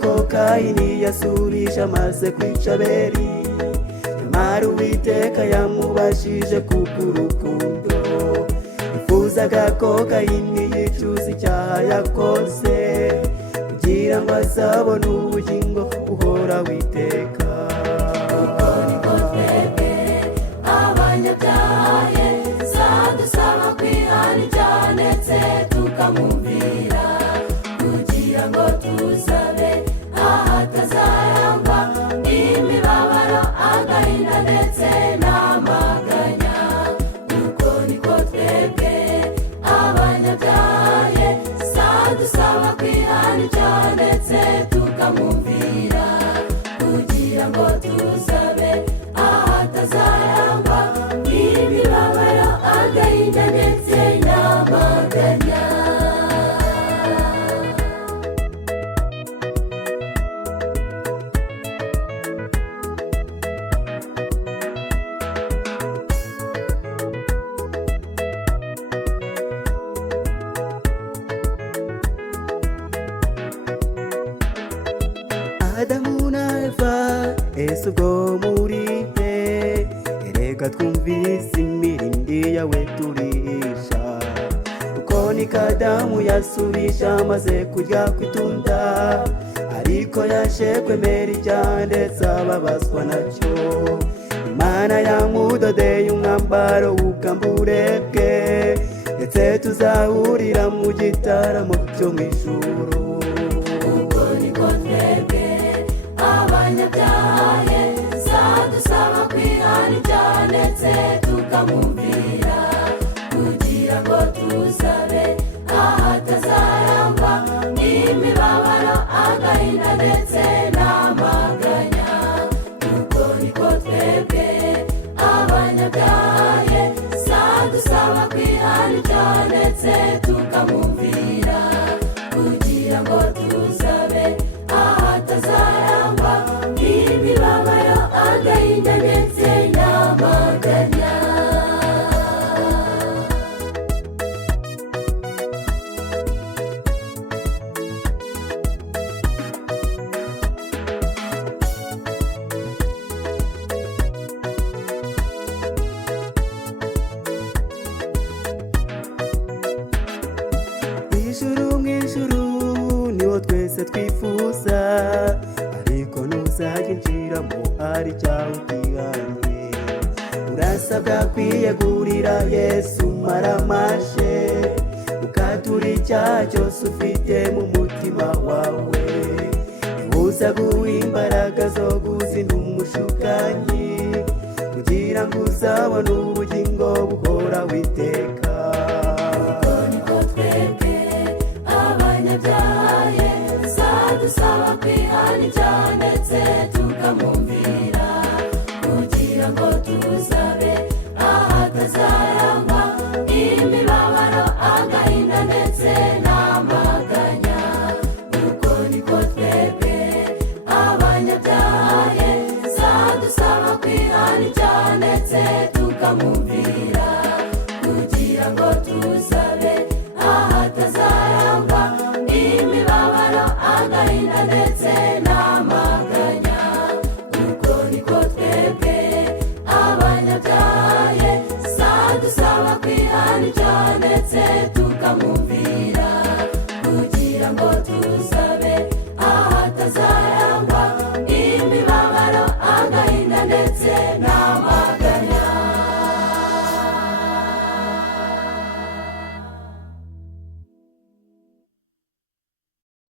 niko Kayini yasubije amaze kwica Abeli, nyamara Uwiteka yamubashije kubw'urukundo. Yifuzaga ko Kayini yicuza icyaha yakoze, kugira ngo azabone ubugingo buhoraho iteka. Uko niko twebwe abanyabyaha Yesu adusaba kwihana ibyaha ndetse tukamwumvira, kugira ngo tuzabe ahatazarangwa imibabaro, agahinda ndetse n'amaganya. Uko niko twebwe abanyabyaha Yesu adusaba kwihana ibyaha ndetse tukamwumvira, kugira ngo tuzabe ahatazarangwa imibabaro, agahinda ndetse n'amaganya. Adamu na Eva, ese ubwo muri he? Erega twumvise imirindi yawe turisha. Uko niko Adamu yasubije amaze kurya ku itunda, ariko yaje kwemera icyaha ndetse ababazwa nacyo. Imana yamudodeye umwambaro w'ubwambure bwe, ndetse tuzahurira mu gitaramo cyo mu ijuru. Uko niko twebwe abanyabyaha Yesu adusaba kwihana ibyaha ndetse tukamwumvira, kugira ngo tuzabe ahatazarangwa imibabaro, agahinda ndetse n'amaganya. Uko niko twebwe abanyabyaha Yesu adusaba kwihana ibyaha ndetse tukamwumvira, kugira ngo tuzabe ahatazarangwa imibabaro, agahinda ndetse n'amaganya. Ijuru mw'ijuru niho twese twifuza, ariko ntuzaryinjiramo ari cyawe utihanye. Urasabwa kwiyegurira Yesu maramashe, ukatura icyaha cyose ufite mu mutima wawe. Nibuza guha imbaraga zo guzinda umushukanyi, kugira ngo uzabone ubugingo buhoraho iteka.